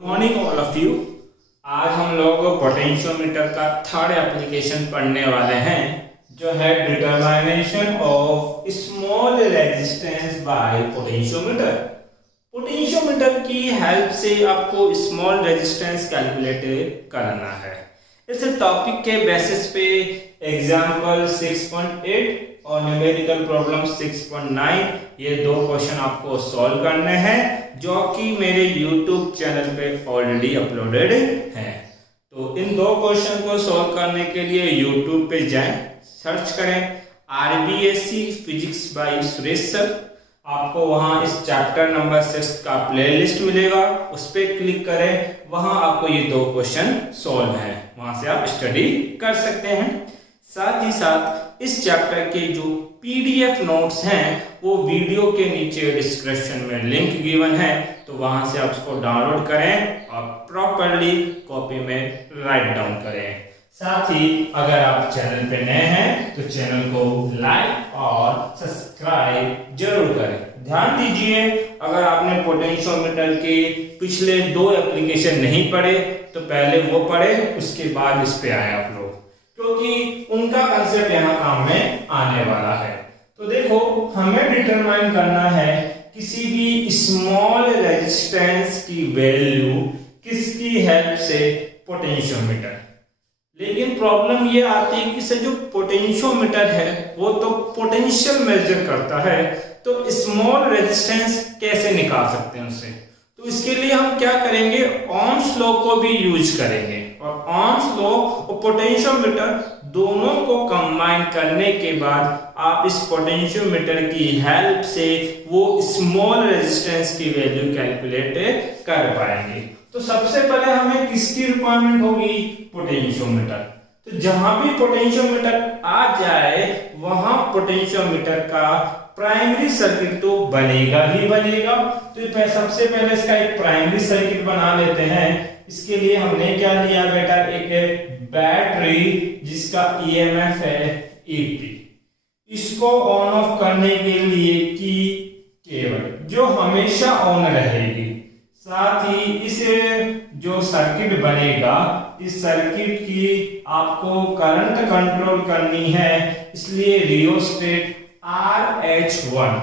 Morning all of you. आज हम लोग पोटेंशियोमीटर का थर्ड एप्लीकेशन पढ़ने वाले हैं जो है determination of small resistance by potentiometer. Potentiometer की हेल्प से आपको स्मॉल रेजिस्टेंस कैलकुलेट करना है। इस टॉपिक के बेसिस पे एग्जाम्पल 6.8 और न्यूमेरिकल प्रॉब्लम 6.9 ये दो क्वेश्चन आपको सॉल्व करने हैं जो कि मेरे YouTube चैनल पे ऑलरेडी अपलोडेड हैं। तो इन दो क्वेश्चन को सॉल्व करने के लिए YouTube पे जाएं, सर्च करें RBSc physics bye Suresh sir. आपको वहां इस चैप्टर नंबर 6 का प्लेलिस्ट मिलेगा, उस पर क्लिक करें, वहां आपको ये दो क्वेश्चन सॉल्व हैं, वहां से आप स्टडी कर सकते हैं। साथ ही साथ इस चैप्टर के जो PDF नोट्स हैं वो वीडियो के नीचे डिस्क्रिप्शन में लिंक गिवन है, तो वहां से आप उसको डाउनलोड करें और प्रॉपरली कॉपी में राइट डाउन करें। साथ ही अगर आप चैनल पे नए हैं तो चैनल को लाइक और सब्सक्राइब जरूर करें। ध्यान दीजिए, अगर आपने पोटेंशियोमीटर के पिछले दो एप्लीकेशन नहीं पढ़े तो पहले वो पढ़े, उसके बाद इस पे आए आप लोग, क्योंकि उनका कंसेप्ट यहाँ काम में आने वाला है। तो देखो, हमें डिटरमाइन करना है किसी भी स्मॉल रेजिस्टेंस की वैल्यू किसकी हेल्प से, पोटेंशियोमीटर। लेकिन प्रॉब्लम ये आती है कि से जो पोटेंशियोमीटर है वो तो पोटेंशियल मेजर करता है, तो स्मॉल रेजिस्टेंस कैसे निकाल सकते हैं उससे। तो इसके लिए हम क्या करेंगे, ओम्स लॉ को भी यूज करेंगे, और ओम्स लॉ और पोटेंशियोमीटर दोनों को कंबाइन करने के बाद आप इस पोटेंशियोमीटर की हेल्प से वो स्मॉल रेजिस्टेंस की वैल्यू कैलकुलेट कर पाएंगे। तो सबसे पहले हमें किसकी रिक्वायरमेंट होगी, पोटेंशियोमीटर। तो जहां भी पोटेंशियोमीटर आ जाए वहां पोटेंशियोमीटर का प्राइमरी सर्किट तो बनेगा ही बनेगा। तो सबसे पहले इसका एक प्राइमरी सर्किट बना लेते हैं। इसके लिए हमने क्या लिया बेटा, एक बैटरी जिसका EMF है EP। इसको ऑन ऑफ करने के लिए की केबल जो हमेशा ऑन रहेगी। साथ ही इसे जो सर्किट बनेगा, इस सर्किट की आपको करंट कंट्रोल करनी है, इसलिए रियोस्टेट RH1।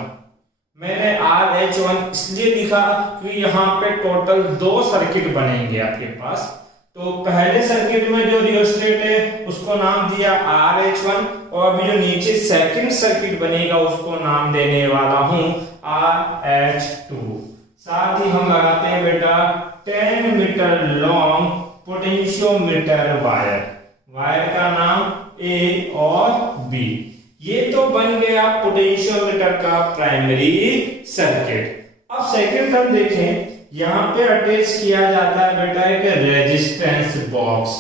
मैंने RH1 इसलिए लिखा कि यहाँ पे टोटल दो सर्किट बनेंगे आपके पास। तो पहले सर्किट में जो रियोस्टेट है उसको नाम दिया RH1, और अभी जो नीचे सेकंड सर्किट बनेगा उसको नाम देने वाला हूं RH2। साथ ही हम लगाते हैं बेटा 10 metre long potentiometer wire, wire का नाम A और B। ये तो बन गया पोटेंशियोमीटर का प्राइमरी सर्किट। अब सेकंड टर्म देखें, यहां पे अटैच किया जाता है बेटा एक रेजिस्टेंस बॉक्स।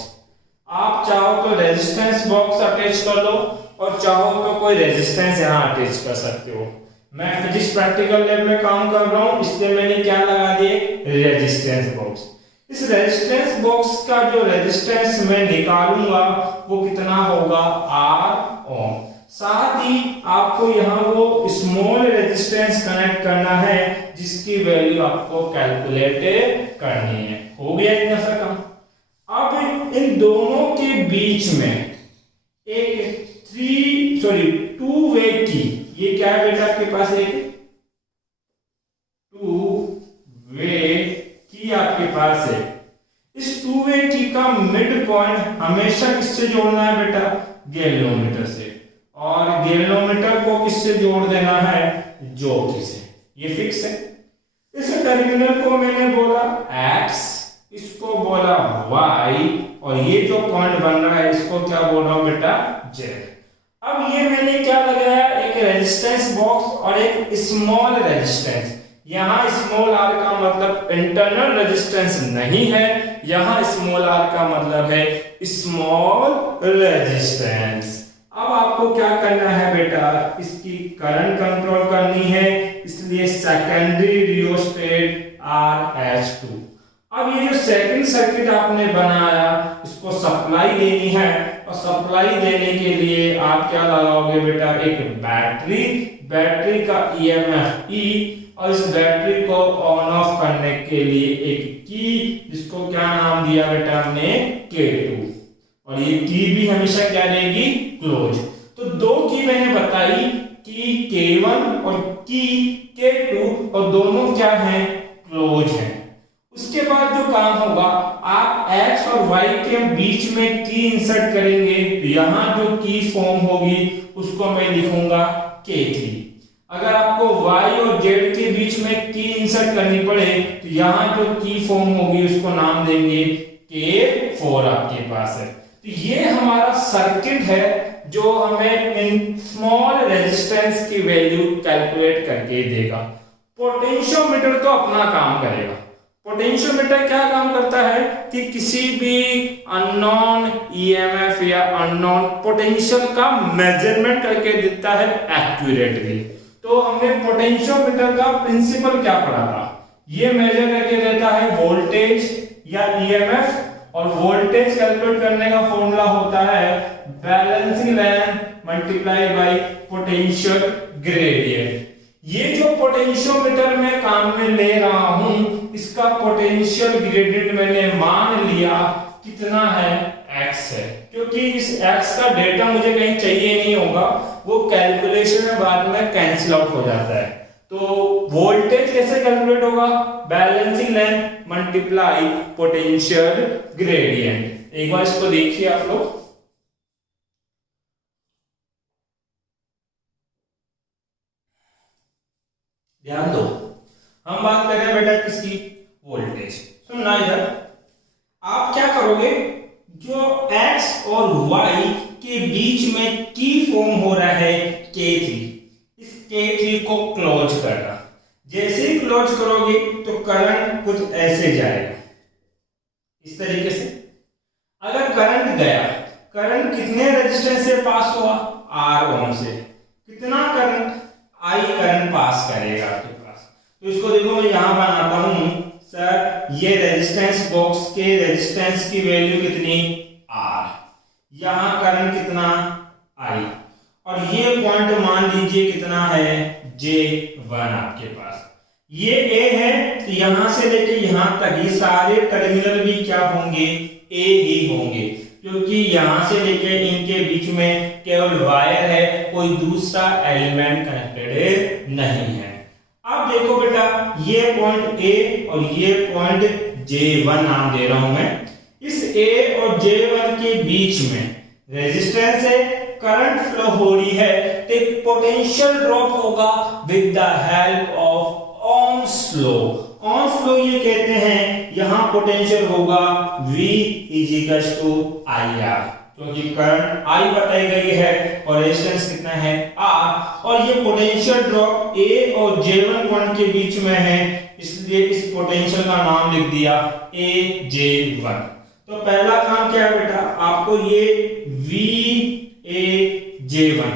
आप चाहो तो रेजिस्टेंस बॉक्स अटैच कर लो और चाहो तो कोई रेजिस्टेंस यहां अटैच कर सकते हो। मैं फिजिक्स प्रैक्टिकल लैब में काम कर रहा हूं, इसलिए मैंने क्या लगा दिए, रेजिस्टेंस बॉक्स। इस रेजिस्टेंस बॉक्स का जो रेजिस्टेंस मैं निकालूंगा वो कितना होगा, R ओम। साथ ही आपको यहाँ वो स्मॉल रेजिस्टेंस कनेक्ट करना है जिसकी वैल्यू आपको कैलकुलेट करनी है। हो गया इतना सा काम। अब इन दोनों के बीच में एक टू वे की, ये क्या है बेटा आपके पास, एक टू वे की आपके पास है। इस टू वे की का मिड पॉइंट हमेशा किससे जोड़ना है बेटा, गैल्वेनोमीटर से, और गैल्वेनोमीटर को किससे जोड़ देना है, ज्योति से। ये फिक्स है। इस टर्मिनल को मैंने बोला X, इसको बोला Y, और ये जो पॉइंट बन रहा है इसको क्या बोल रहा हूं बेटा, Z। अब ये मैंने क्या लगाया, एक रेजिस्टेंस बॉक्स और एक स्मॉल रेजिस्टेंस। यहां स्मॉल r का मतलब इंटरनल रेजिस्टेंस नहीं है, यहां स्मॉल r का मतलब है स्मॉल रेजिस्टेंस। अब आपको क्या करना है बेटा, इसकी करंट कंट्रोल करनी है, इसलिए सेकेंडरी रियोस्टेट RH2। अब ये जो सेकंड सर्किट आपने बनाया इसको सप्लाई देनी है, और सप्लाई देने के लिए आप क्या लगाओगे बेटा, एक बैटरी, बैटरी का EMF E, और इस बैटरी को ऑन ऑफ करने के लिए एक की, जिसको क्या नाम दिया बेटा हमने, K2, और ये की भी हमेशा क्या रहेगी, क्लोज। तो दो की मैंने बताई कि K1 और की K2, और दोनों क्या हैं, क्लोज हैं। उसके बाद जो काम होगा, आप x और y के बीच में की इंसर्ट करेंगे, तो यहां जो की फॉर्म होगी उसको मैं लिखूंगा K3। अगर आपको y और z के बीच में की इंसर्ट करनी पड़े, तो यहां जो की फॉर्म होगी उसको नाम देंगे K4 आपके पास है। तो ये हमारा सर्किट है जो हमें इन स्मॉल रेजिस्टेंस की वैल्यू कैलकुलेट करके देगा। पोटेंशियोमीटर तो अपना काम करेगा। पोटेंशियोमीटर क्या काम करता है कि किसी भी अननोन ईएमएफ या अननोन पोटेंशियल का मेजरमेंट करके देता है एक्यूरेटली। तो हमने पोटेंशियोमीटर का प्रिंसिपल क्या पढ़ा था, ये मेजर करके देता है वोल्टेज या ईएमएफ, और वोल्टेज कैलकुलेट करने का फॉर्मूला होता है balancing line multiply by potential gradient. ये जो पोटेंशियोमीटर मैं काम में ले रहा हूं, इसका पोटेंशियल ग्रेडियंट मैंने मान लिया कितना है, x है, क्योंकि इस x का डेटा मुझे कहीं चाहिए नहीं होगा, वो कैलकुलेशन में बाद में कैंसिल आउट हो जाता है। तो वोल्टेज कैसे कैलकुलेट होगा, balancing line multiply potential gradient. एक बार इसको देखिए आप लोग, ध्यान दो, हम बात कर रहे हैं बेटा किसकी, वोल्टेज। सुनना इधर, आप क्या करोगे, जो x और y के बीच में की फॉर्म हो रहा है K3, इस K3 को क्लोज करना। जैसे ही क्लोज करोगे तो करंट कुछ ऐसे जाएगा, इस तरीके से। अगर करंट गया, करंट कितने रेजिस्टेंस से पास हुआ, R ओम से, कितना करंट, I करंट पास करेगा आपके पास। तो इसको देखो मैं यहां बनाता हूं, सर ये रेजिस्टेंस बॉक्स के रेजिस्टेंस की वैल्यू कितनी, R, यहां करंट कितना, I, और ये पॉइंट मान लीजिए कितना है, J1 आपके पास। ये A है, तो यहां से लेके यहां तक ये सारे टर्मिनल भी क्या होंगे, A ही होंगे, क्योंकि यहां से लेके इनके बीच में केवल वायर है, कोई दूसरा एलिमेंट कनेक्टेड नहीं है। अब देखो बेटा, ये पॉइंट A और ये पॉइंट J1 नाम दे रहा हूं मैं। इस A और J1 के बीच में रेजिस्टेंस है, करंट फ्लो हो रही है, तो एक पोटेंशियल ड्रॉप होगा with the help of Ohm's law. Ohm's law ये कहते हैं, यहां पोटेंशियल होगा V = IR, क्योंकि करंट I बताई गई है और रेजिस्टेंस कितना है R, और ये पोटेंशियल ड्रॉप A और J1 पॉइंट के बीच में है, इसलिए इस पोटेंशियल का नाम लिख दिया AJ1। तो पहला काम क्या है बेटा, आपको ये VAJ1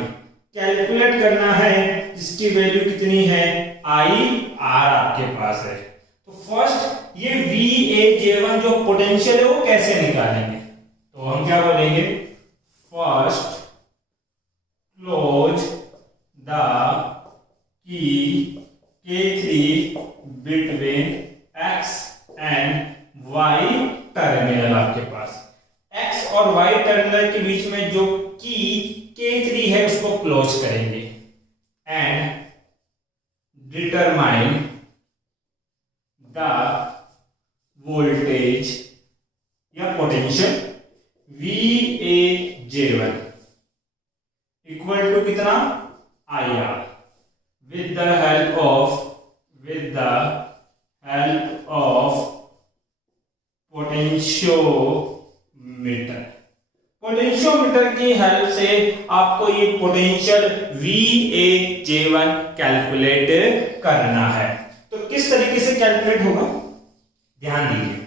कैलकुलेट करना है, जिसकी वैल्यू कितनी है, IR आपके पास है। तो फर्स्ट ये VAJ1 जो पोटेंशियल है वो कैसे निकालेंगे, तो हम क्या बोलेंगे, first close the key K3 between X and Y terminal. आपके पास X और Y टर्मिनल के बीच में जो की K3 है उसको क्लोज करेंगे, एंड डिटरमाइन द वोल्टेज या पोटेंशियल VAJ1 इक्वल टू कितना, IR, with the help of potentiometer. Potentiometer की हेल्प से आपको ये पोटेंशियल VAJ1 कैलकुलेट करना है। तो किस तरीके से कैलकुलेट होगा, ध्यान दीजिए।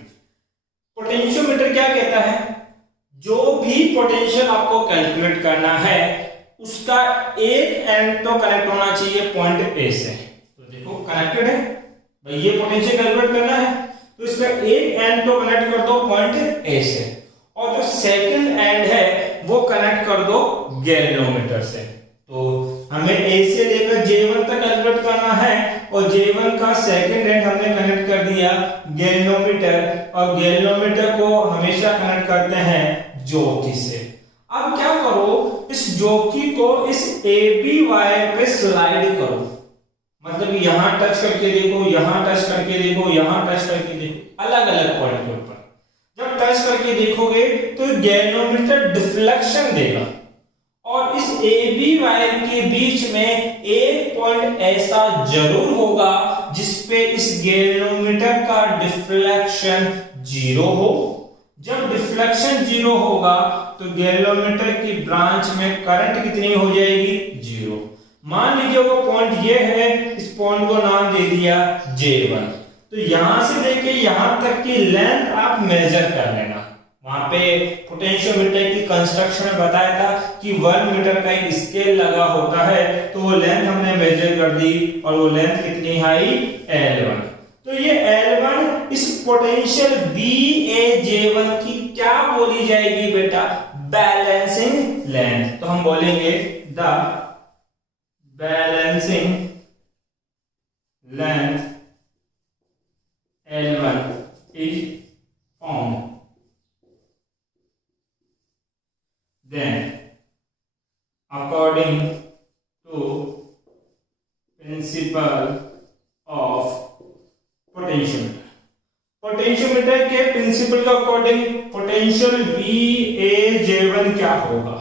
पोटेंशियोमीटर क्या कहता है, जो भी पोटेंशियल आपको कैलकुलेट करना है उसका एक एंड तो कनेक्ट होना चाहिए पॉइंट A से। तो देखो कनेक्टेड है भाई, ये पोटेंशियल कैलकुलेट करना है, तो इसका एक एंड तो कनेक्ट कर दो पॉइंट A से, और जो सेकंड एंड है वो कनेक्ट कर दो गैल्वेनोमीटर से। तो हमें A से लेकर J1 तक कैलकुलेट करना है, और J1 गैल्वेनोमीटर को हमेशा कनेक्ट करते हैं ज्योति से। अब क्या करो, इस ज्योति को इस AB वायर पे स्लाइड करो, मतलब यहां टच करके देखो, यहां टच करके देखो, यहां टच करके देखो, अलग अलग पॉइंट के ऊपर। जब टच करके देखोगे तो गैल्वेनोमीटर डिफ्लेक्शन देगा और इस AB वायर के बीच में एक पॉइंट ऐसा जरूर होगा जिसपे इस गैल्वेनोमीटर का डिफ्लेक्शन 0 हो। जब डिफ्लेक्शन 0 होगा तो गैल्वेनोमीटर की ब्रांच में करंट कितनी हो जाएगी, 0। मान लीजिए वो पॉइंट ये है, इस पॉइंट को नाम दे दिया J1। तो यहां से लेके यहां तक की लेंथ आप मेजर कर लेना। वहां पे पोटेंशियोमीटर की कंस्ट्रक्शन में बताया था कि 1 मीटर का एक स्केल लगा होता है, तो वो लेंथ हमने मेजर कर दी और वो लेंथ कितनी आई, L1। तो ये L1 इस पोटेंशियल VAJ1 की क्या बोली जाएगी बेटा, बैलेंसिंग लेंथ। तो हम बोलेंगे the balancing length L1 is found, then according to principle of potentiometer, potentiometer के प्रिंसिपल के अकॉर्डिंग पोटेंशियल VAJ1 क्या होगा।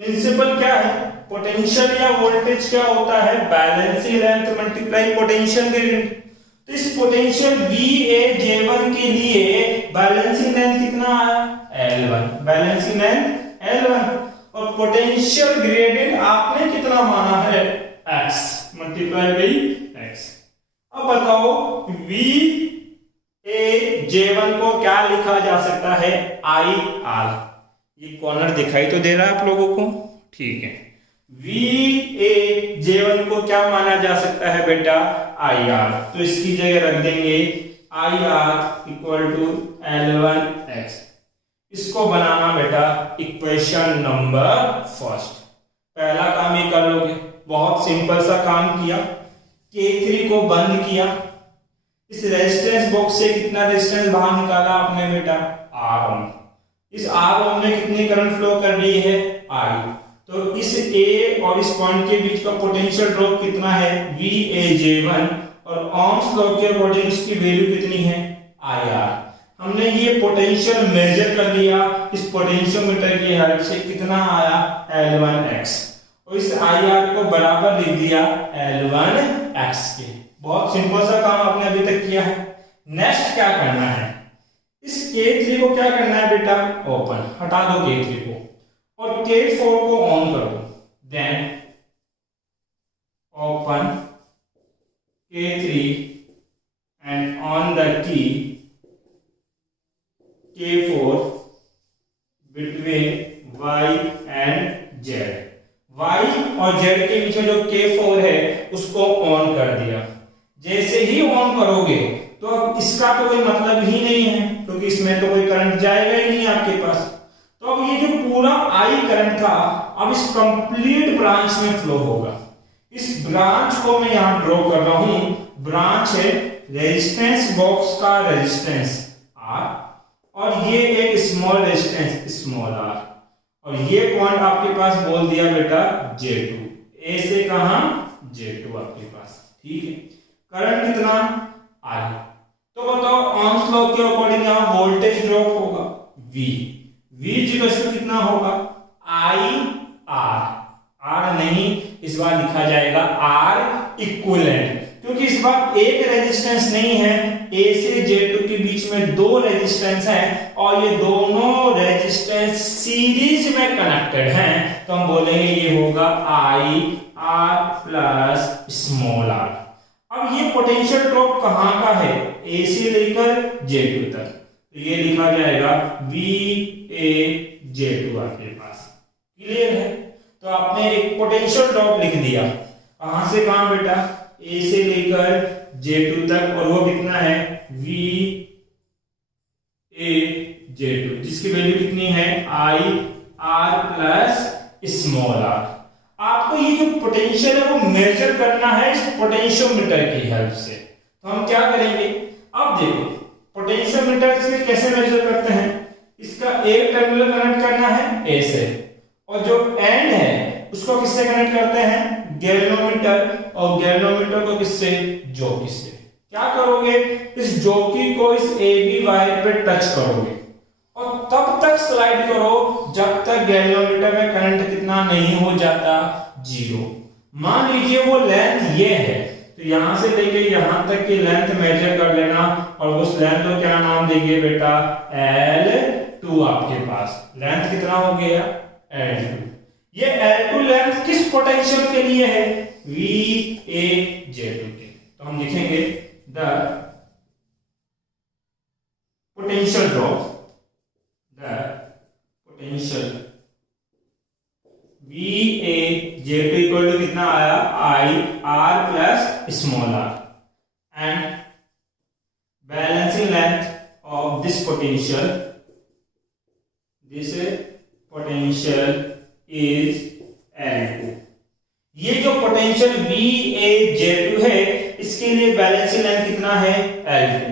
प्रिंसिपल क्या है, पोटेंशियल या वोल्टेज क्या होता है, balancing length multiply potential gradient. तो इस पोटेंशियल VAJ1 के लिए बैलेंसिंग लेंथ कितना आया, L1, बैलेंसिंग लेंथ L1, और पोटेंशियल ग्रेडियंट आपने कितना माना है, x मल्टीप्लाई बाई x। अब बताओ VAJ1 को क्या लिखा जा सकता है, IR। ये कॉर्नर दिखाई तो दे रहा है आप लोगों को, ठीक है। VAJ1 को क्या माना जा सकता है बेटा, IR। तो इसकी जगह रख देंगे IR इक्वल टू L1x। इसको बनाना बेटा इक्वेशन नंबर फर्स्ट। पहला काम ये कर लोगे, बहुत सिंपल सा काम किया, K3 को बंद किया, इस रेजिस्टेंस बॉक्स से कितना रेजिस्टेंस बाहर निकाला आपने बेटा, R ओम। इस R ओम में कितनी करंट फ्लो कर रही है, I। तो इस A और इस पॉइंट के बीच का पोटेंशियल ड्रॉप कितना है, VAJ1, और ओम्स लॉ के अकॉर्डिंग इसकी वैल्यू कितनी है, IR। हमने ये पोटेंशियल मेजर कर लिया इस पोटेंशियोमीटर की हेल्प से, कितना आया, L1x, और इस IR को बराबर लिख दिया L1x के। बहुत सिंपल सा काम आपने अभी तक किया है। नेक्स्ट क्या करना है, इस K3 को क्या करना है बेटा, ओपन, हटा दो K3 को और K4 को ऑन कर दो। Then open K3 and on the key K4 between Y and Z। Y और Z के बीच में जो K4 है उसको ऑन कर दिया। जैसे ही ऑन करोगे तो अब इसका तो कोई मतलब ही नहीं है, क्योंकि इसमें तो कोई करंट जाएगा ही नहीं आपके पास। तो अब ये जो पूरा I करंट था अब इस कंप्लीट ब्रांच में फ्लो होगा। इस ब्रांच को मैं यहां ड्रॉ कर रहा हूं। ब्रांच है रेजिस्टेंस बॉक्स का रेजिस्टेंस R, और ये एक स्मॉल रेजिस्टेंस स्मॉल r, और ये पॉइंट आपके पास बोल दिया बेटा J2। A से कहां, J2 आपके पास, ठीक है। करंट कितना, I। तो बताओ ओम्स लॉ के अकॉर्डिंग यहां वोल्टेज ड्रॉप होगा V कितना होगा, IR। R नहीं, इस बार लिखा जाएगा R इक्विवेलेंट, क्योंकि इस बार एक रेजिस्टेंस नहीं है, A से J2 के बीच में दो रेजिस्टेंस हैं और ये दोनों रेजिस्टेंस सीरीज में कनेक्टेड हैं। तो हम बोलेंगे ये होगा IR प्लस स्मॉल r। अब ये पोटेंशियल ड्रॉप कहां का है, A से लेकर J2 तक, तो ये लिखा जाएगा VAJ2 आपके पास, क्लियर है। तो आपने एक पोटेंशियल ड्रॉप लिख दिया, कहां से कहां बेटा, A से लेकर J2 तक, और वो कितना है VAJ2, जिसकी वैल्यू कितनी है IR प्लस स्मॉल r। आपको ये जो पोटेंशियल है वो मेजर करना है इस पोटेंशियोमीटर की हेल्प से। तो हम क्या करेंगे, अब देखो पोटेंशियोमीटर से कैसे मेजर करते हैं, इसका एक टर्मिनल कनेक्ट करना है ए से, और जो एंड है उसको किससे कनेक्ट करते हैं, गैल्वेनोमीटर, और गैल्वेनोमीटर को किससे, जॉकी से। क्या करोगे, इस जॉकी को इस ए बी वायर पे टच करोगे और तब तक स्लाइड करो जब तक गैल्वेनोमीटर में करंट कितना नहीं हो जाता, 0। मान लीजिए वो लेंथ ये है, तो यहां से लेके यहां तक की लेंथ मेजर कर लेना, और उस लेंथ को क्या नाम देंगे बेटा, L2। आपके पास लेंथ कितना हो गया, L2। ये L2 लेंथ किस पोटेंशियल के लिए है, VAJ2 के। तो हम लिखेंगे the potential drop, the potential VAJ2 equal to कितना आया, IR plus small r, and balancing length of this potential is L2। ये जो पोटेंशियल VAJ2 है, इसके लिए बैलेंसिंग लेंथ कितना है, L2।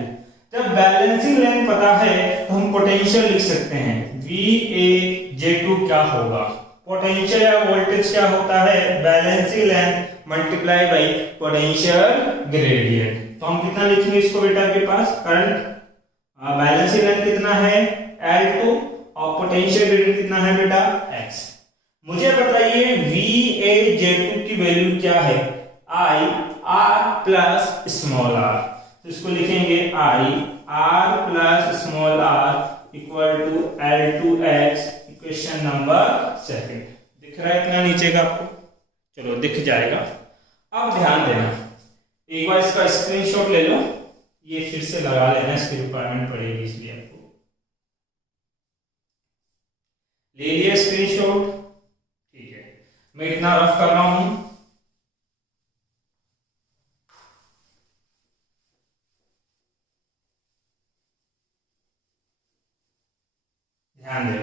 जब बैलेंसिंग लेंथ पता है तो हम पोटेंशियल लिख सकते हैं, VAJ2 क्या होगा, पोटेंशियल या वोल्टेज क्या होता है, balancing length multiply by potential gradient. तो हम कितना लिखेंगे इसको बेटा, आपके पास करंट बैलेंसिंग लेंथ कितना है, L2, और पोटेंशियल ग्रेडियंट कितना है बेटा, x। मुझे बताइए VAJ2 की वैल्यू क्या है, IR प्लस स्मॉल r। तो इसको लिखेंगे IR plus small r equal to L2x, equation number 2। दिख रहा है इतना नीचे का आपको, चलो दिख जाएगा। अब ध्यान देना, एक बार इसका स्क्रीनशॉट ले लो, ये फिर से लगा लेना, इसकी रिक्वायरमेंट पड़ेगी इसलिए आपको। ले लिया स्क्रीनशॉट, ठीक है। मैं इतना रफ कर रहा हूं, ध्यान दे।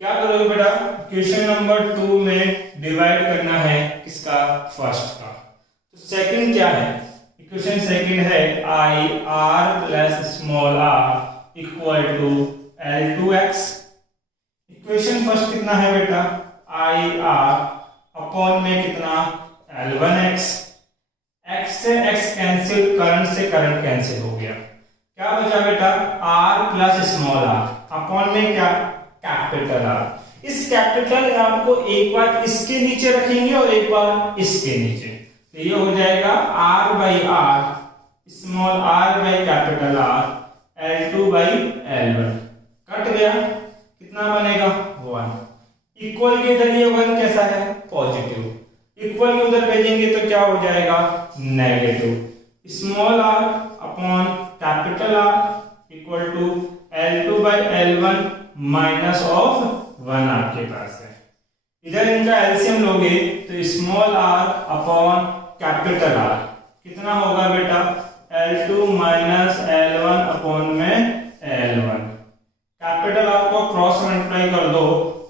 क्या करोगे बेटा, क्वेश्चन नंबर 2 में डिवाइड करना है किसका, फर्स्ट का। तो सेकंड क्या है, इक्वेशन सेकंड है IR plus small r equal to L2x। Equation first कितना है बेटा, IR अपॉन में कितना, L1x। x से x कैंसिल, करंट से करंट कैंसिल हो गया, क्या बचा बेटा, R plus small r upon में क्या, कैपिटल R। इस कैपिटल R को एक बार इसके नीचे रखेंगे और एक बार इसके नीचे, तो ये हो जाएगा R by R, small r by capital R, L2 by L1। Cut गया, कितना बनेगा, 1। इक्वल के इधर ये 1 कैसा है, पॉजिटिव, इक्वल के उधर भेजेंगे तो क्या हो जाएगा, negative. Small r upon capital R equal to L2 by L1 minus of 1 आपके पास है। इधर इनका एलसीएम लोगे तो small r upon capital R कितना होगा बेटा, L2 माइनस L1 अपॉन में L1। कैपिटल R को क्रॉस मल्टीप्लाई कर दो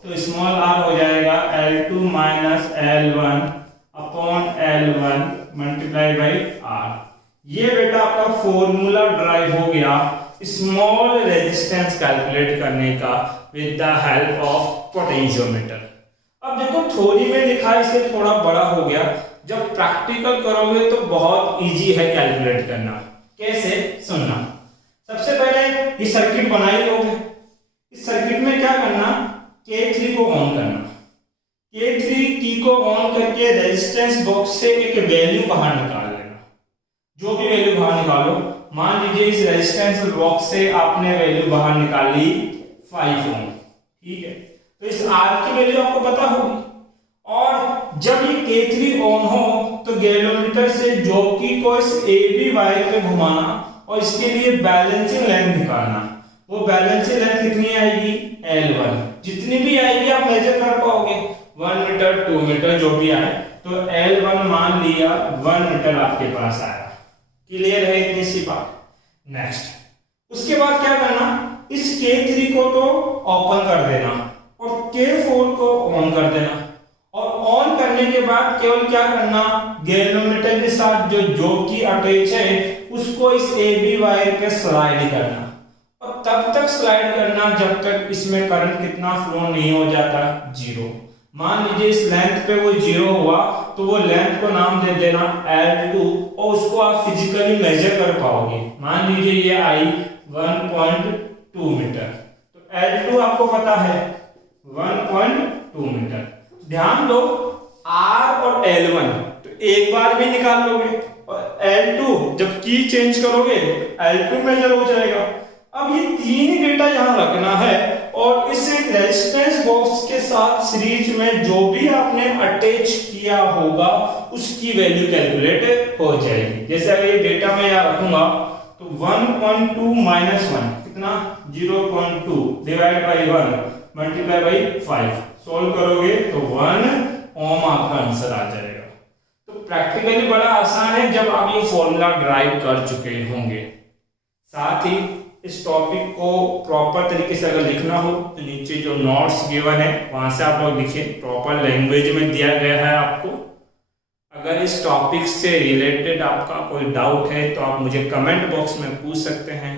तो स्मॉल r हो जाएगा L2 minus L1 upon L1 multiply by R। ये बेटा आपका फॉर्मूला ड्राइव हो गया स्मॉल रेजिस्टेंस कैलकुलेट करने का with the help of potentiometer. अब देखो थ्योरी में लिखा है इससे थोड़ा बड़ा हो गया, जब प्रैक्टिकल करोगे तो बहुत इजी है कैलकुलेट करना। कैसे, सुनना। सबसे पहले ये सर्किट बनाई लोगे, इस सर्किट में क्या करना, K3 को ऑन करना। K3 की को ऑन करके रेजिस्टेंस बॉक्स से एक वैल्यू बाहर निकाल लेना, जो भी वैल्यू बाहर निकालो। मान लीजिए इस रेजिस्टेंस बॉक्स से आपने वैल्यू बाहर निकाली 5 ओम, ठीक है, तो इस R की वैल्यू आपको पता होगी। और जब ये K3 ऑन हो तो गैल्वेनोमीटर से जॉकी को इस AB वायर पे घुमाना और इसके लिए बैलेंसिंग लेंथ निकालना। वो बैलेंसिंग लेंथ कितनी आएगी, L1। जितनी भी आएगी आप मेजर कर पाओगे, 1 मीटर 2 मीटर जो भी आए, तो L1 मान लिया 1 मीटर आपके पास आया। क्लियर है इतनी सी बात। नेक्स्ट, उसके बाद क्या करना, इस K3 को तो ओपन कर देना और K4 को ऑन कर देना। और ऑन करने के बाद केवल क्या करना, गैल्वेनोमीटर के साथ जो जॉब की अटैच है उसको इस AB वायर पे स्लाइड करना, और तब तक स्लाइड करना जब तक इसमें करंट कितना फ्लो नहीं हो जाता, 0। मान लीजिए इस लेंथ पे वो 0 हुआ तो वो लेंथ को नाम दे देना L2, और उसको आप फिजिकली मेजर कर पाओगे। मान लीजिए ये आई 1.2 मीटर, तो L2 आपको पता है 1.2 मीटर। ध्यान दो R और L1 तो एक बार में निकाल लोगे, और L2 जब की चेंज करोगे L2 मेजर हो जाएगा। अब ये तीन ही डेटा यहां रखना है, और इस रेजिस्टेंस बॉक्स के साथ सीरीज में जो भी आपने अटैच किया होगा उसकी वैल्यू कैलकुलेट हो जाएगी। जैसे अगर ये डेटा मैं यहां रखूंगा तो 1.2 माइनस 1 कितना, 0.2 divide by 1 multiply by 5, solve करोगे तो 1 ओम आपका आंसर आ जाएगा। तो प्रैक्टिकली बड़ा आसान है जब आप ये फॉर्मूला ड्राइव कर चुके होंगे। साथ ही इस टॉपिक को प्रॉपर तरीके से अगर लिखना हो तो नीचे जो नोट्स गिवन है वहां से आप लोग लिखें, प्रॉपर लैंग्वेज में दिया गया है आपको। अगर इस टॉपिक से रिलेटेड आपका कोई डाउट है तो आप मुझे कमेंट बॉक्स में पूछ सकते हैं।